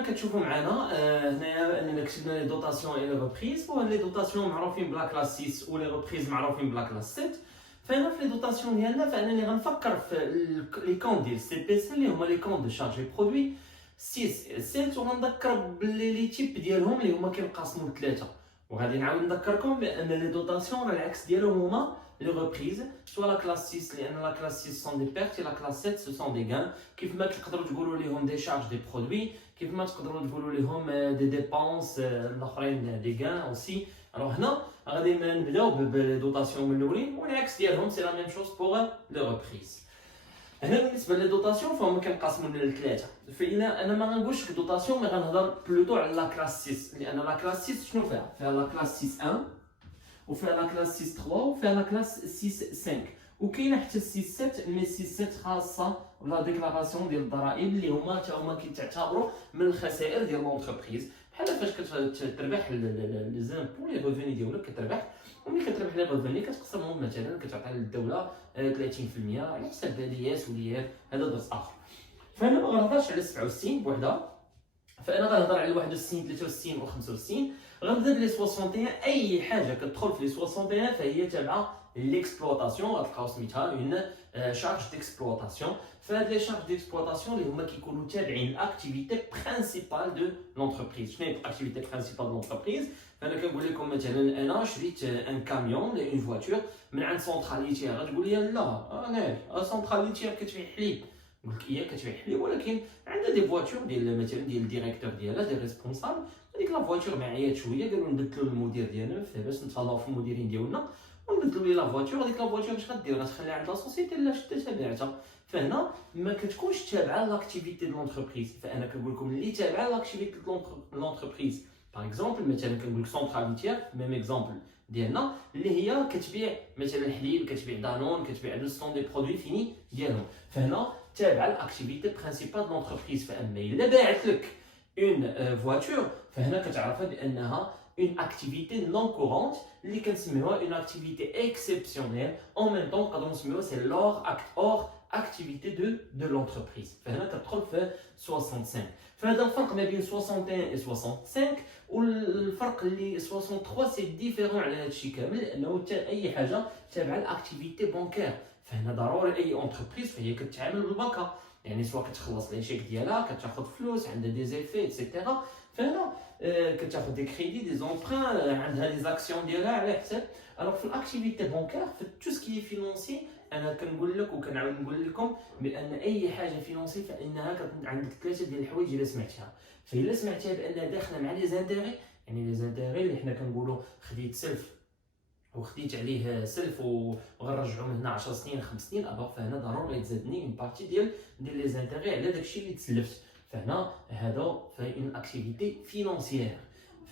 كما كتشوفوا معنا هنايا اننا كتبنا لي دوطاسيون اي لي ريبريز، وهاد لي دوطاسيون معروفين بلا كلاس 6 ولي ريبريز معروفين بلا كلاس 7. فهنا في لي دوطاسيون ديالنا فانني غنفكر في لي كونت ديال سي بي سي اللي هما لي كونت دو شارجي برودوي 6 7، وغنذكر بلي لي تيب ديالهم اللي هما كينقسموا لثلاثه. وغادي نعاود نذكركم بان لي دوطاسيون راه العكس ديالهم هما لي ريبريز، سوا لا كلاس 6 لان لا كلاس 6 سون دي بيرت و لا كلاس 7 سو سون دي غان. كيف ما تقدروا تقولوا ليهم دي شارج دي برودوي، كيف ما تقدروا تقولوا ليهم دي ديبونس الاخرين دي غان اوسي. الوغ هنا غادي نبداو بلي دوطاسيون من الاولين، والعكس ديالهم سي لا ميم شوز بوغ لي ريبريز. هنا بالنسبه لي دوطاسيون فهم كنقسموا لثلاثه. فإلا انا ما غنقولش لك دوطاسيون، مي غنهضر بلوتو على لا كلاس 6، لان لا كلاس 6 شنو فيها؟ فيها لا كلاس 6 1 وفيها لا كلاس 6 3 وفيها لا كلاس 6 5، وكاينه حتى 6 7. مي 6 7 خاصه بلا ديكلاراسيون ديال الضرائب اللي هما كيتعتبروا من الخسائر ديال لونتربريز. بحال فاش كتربح لي زامبو لي ريفوني ديالك كتربح، وملي كتربح لي ريفوني كتقسمهم، مثلا كتعطي للدوله 30% على حساب باليات وليات، هذا درس اخر. فانا ما غنهضرش على 67 بوحدها، فانا غنهضر على 61 63 و 65. غنبدا بلي 61. اي حاجه كتدخل في لي 61 فهي تابعه ليكسبلوطاسيون، غتلقاو سميتها اون شارج ديكسبلوطاسيون. فهاد لي شارج ديكسبلوطاسيون اللي هما كيكونوا تابعين لاكتيفيتي برينسيبال دو لونتربريز. شنو هي الاكتيفيتي برينسيبال دو لونتربريز؟ فانا كنقول لكم مثلا انا شريت ان كاميون لي اون فواتور من عند سونتراليتير. غتقول لي لا انا سونتراليتير كتبيع حليب، نقول لك هي كتبيع حليب، ولكن عندها دي فواتور ديال مثلا ديال الديريكتور ديالها دي ريسبونسابل. هذيك لا فواتور معيات شويه، قالوا نبدلوا المدير ديالنا باش نتهلاو في المديرين ديالنا ونبدلوا لي لا فواتور. هذيك لا فواتور اش غدير؟ غتخليها عند لا سوسيتي لا شدتها بعتها. فهنا ما كتكونش تابعه لاكتيفيتي دو لونتربريز. فانا كنقول لكم اللي تابعه لاكتيفيتي دو لونتربريز. باغ اكزومبل مثلا كنقول لك سونتراليتير ميم اكزومبل ديالنا اللي هي كتبيع مثلا الحليب، كتبيع دانون، كتبيع لو ستون دي برودوي فيني ديالهم. فهنا تابعه لاكتيفيتي برينسيبال دو لونتربريز. فاما الا باعت لك اون فواتور فهنا كتعرفها بانها une activité non courante اللي كنسميوها une activité exceptionnelle. En même temps نقدروا نسميوها c'est hors activité de l'entreprise. فهنا كتدخل في 65. فهذا الفرق ما بين 61 و 65. والفرق اللي 63 سي ديفيرون على هذا الشيء كامل، لانه اي حاجه تابعه الاكتيفيتي بانكير. فهنا ضروري اي اونتربريز فهي كتعامل بالبنكه، يعني سواء كتخلص لي شيك ديالها، كتاخذ فلوس، عندها دي زيفي اكسيتيرا. فهنا كتاخذ دي كريدي دي زونبران، عندها لي زاكسيون ديالها على حساب. الوغ في الاكتيفيتي بانكير في تو سكي فينونسي انا كنقول لك وكنعاود نقول لكم بان اي حاجه فينونسي فانها عندك ثلاثه ديال الحوايج الا سمعتيها. فالا سمعتيها بانها داخله مع لي زانتيغي، يعني لي زانتيغي اللي حنا كنقولوا خديت سلف وخديت عليه سلف وغنرجعوا من هنا 10 سنين 5 سنين، فهنا ضروري تزادني اون بارتي ديال لي زانتيغي على داكشي اللي تسلفت. فهنا هذا في اون اكتيفيتي فينونسيير.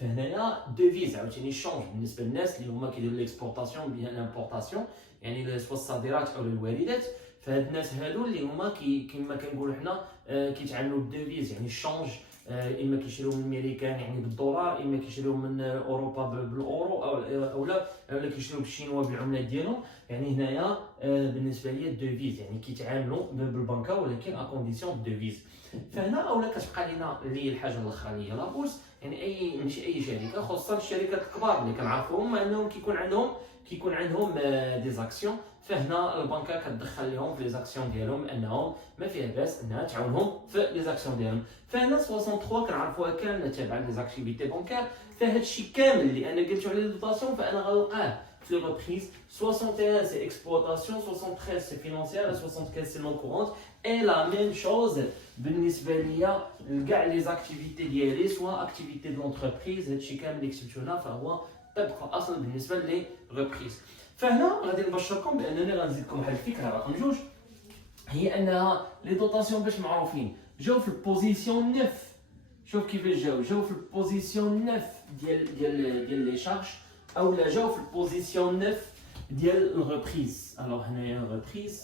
فهنايا دوفيز عاوتاني شونج بالنسبه للناس اللي هما كيديروا ليكسبورطاسيون بيان لامبورطاسيون، يعني سواء الصادرات او الواردات. فهاد الناس هادو اللي هما كما كنقولوا حنا كيتعاملوا بالدوفيز، يعني الشونج. اما كيشريو من الميريكان يعني بالدولار، اما كيشريو من اوروبا بالاورو او لا كيشريو بالشينوا بالعملات ديالهم. يعني هنايا بالنسبه ليا الدوفيز يعني كيتعاملوا بالبنكه ولكن ا كونديسيون دوفيز. فهنا اولا كتبقى لينا اللي الحاجه الاخرى اللي هي لا بورس، يعني ماشي اي شركه، خصوصا الشركات الكبار اللي كنعرفوهم انهم كيكون عندهم دي زاكسيون. فهنا البنكه كتدخل لهم في لي زاكسيون ديالهم انهم ما فيها باس انها تعاونهم في لي زاكسيون ديالهم. فهنا 63 كنعرفوها كامله تابعه لي زاكتيفيتي بانكير. فهاد الشيء كامل اللي انا قلت على لي دوطاسيون فانا غنلقاه في لي ريبريز. 61 سي اكسبلوطاسيون، 73 سي فينونسيير، 75 سي نون كورونت. اي لا ميم شوز بالنسبه ليا لكاع لي زاكتيفيتي ديالي سواء اكتيفيتي دو لونتربريز. هادشي كامل اللي كتبتو هنا فهو طبق اصلا بالنسبه لي ريبريز. فهنا غادي نبشركم بانني غنزيدكم واحد الفكره رقم 2، هي انها لي دوطاسيون باش معروفين جاو في البوزيسيون 9. شوف كيفاش جاو في البوزيسيون 9 ديال لي شارج، او لا جاو في البوزيسيون 9 ديال الريبريز. الوغ هنايا الريبريز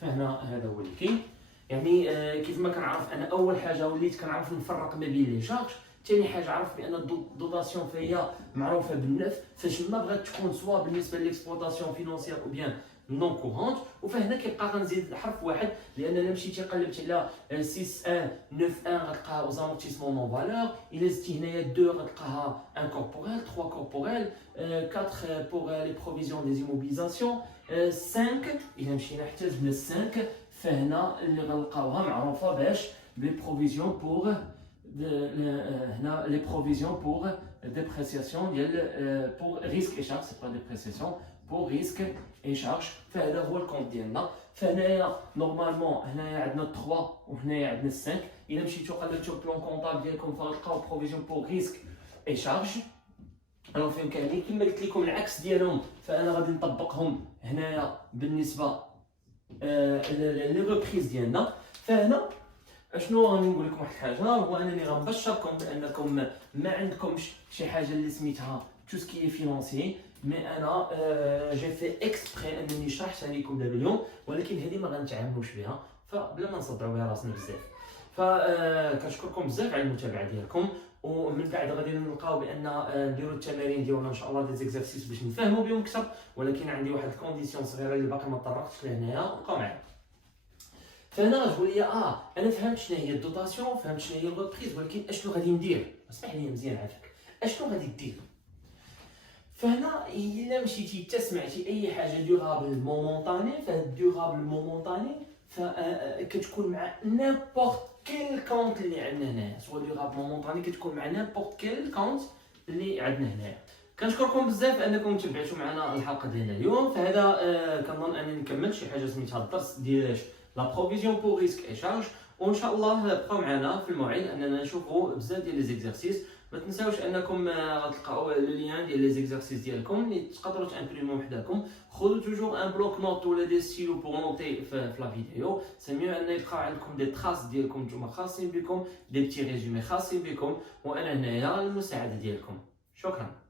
فهنا هذا هو اللي كاين. يعني كيف ما كنعرف انا اول حاجه وليت كنعرف نفرق ما بين لي شارج. ثاني حاجه عرف بان الدوتاسيون فهي معروفه بالنف، فاش ما بغات تكون سوا بالنسبه ليكسبلوطاسيون فينونسيير او بيان نون كورونت. وفهنا كيبقى غنزيد حرف واحد، لان الا مشيتي قلبتي على 6 1 9 1 غتلقاها اوزامورتيسمون نون فالور، الا زدتي هنايا 2 غتلقاها ان كوربوريل، 3 كوربوريل، 4 بور لي بروفيزيون دي ايموبيليزاسيون، 5 الا مشينا حتى زدنا 5 فهنا اللي غنلقاوها معروفه باش لي بروفيزيون بور هنا لي بروفيزيون بور ديبريسياسيون ديال بور ريسك اي شارج، سي با ديبريسياسيون بور ريسك اي شارج. فهذا هو الكونت ديالنا. فهنايا نورمالمون هنايا عندنا 3 وهنايا عندنا 5. الا مشيتو قلبتو البلون كونطابل ديالكم فغتلقاو بروفيزيون بور ريسك اي شارج. الوغ فين كاملين كما قلت لكم العكس ديالهم، فانا غادي نطبقهم هنايا بالنسبه لي ريبريز ديالنا. فهنا اشنو غادي نقول لكم واحد الحاجه، هو انني غنبشركم بانكم ما عندكمش شي حاجه اللي سميتها تو سكي فينونسي، مي انا جي في اكسبري انني شرحتها لكم دابا اليوم، ولكن هذه ما غنتعاملوش بها، فبلا ما نصدعوا بها راسنا بزاف. فكنشكركم بزاف على المتابعه ديالكم، ومن بعد غادي نلقاو بان نديروا التمارين ديالنا ان شاء الله دي زيكزارسيس باش نفهموا بهم اكثر، ولكن عندي واحد الكونديسيون صغيره اللي باقي ما طرقتش لهنايا، بقاو معايا. فهنا غتقول لي انا فهمت شنو هي الدوتاسيون، فهمت شنو هي الريبريز، ولكن اشنو غادي ندير؟ اسمح لي مزيان عافاك، اشنو غادي دير؟ فهنا الا مشيتي تسمعتي اي حاجه ديورابل مومونطاني، فهاد ديورابل مومونطاني كتكون مع نيمبورت كيل كونت اللي عندنا هنايا، سوا ديورابل مومونطاني كتكون مع نيمبورت كيل كونت اللي عندنا هنايا. كنشكركم بزاف انكم تبعتوا معنا الحلقه ديالنا اليوم. فهذا كنظن انني نكمل شي حاجه سميتها الدرس ديال لا بروفيزيون بور ريسك اي شارج، وان شاء الله بقاو معنا في الموعد اننا نشوفوا بزاف ديال لي زيكزارسيس. ما تنساوش انكم غتلقاو لو لين ديال لي زيكزارسيس ديالكم اللي تقدروا تامبريمو وحدكم. خذوا توجور ان بلوك نوت ولا دي ستيلو بور نوتي في لا فيديو، سي ميو ان يبقى عندكم دي تراس ديالكم نتوما خاصين بكم، دي بتي ريزومي خاصين بكم، وانا هنايا المساعده ديالكم. شكرا.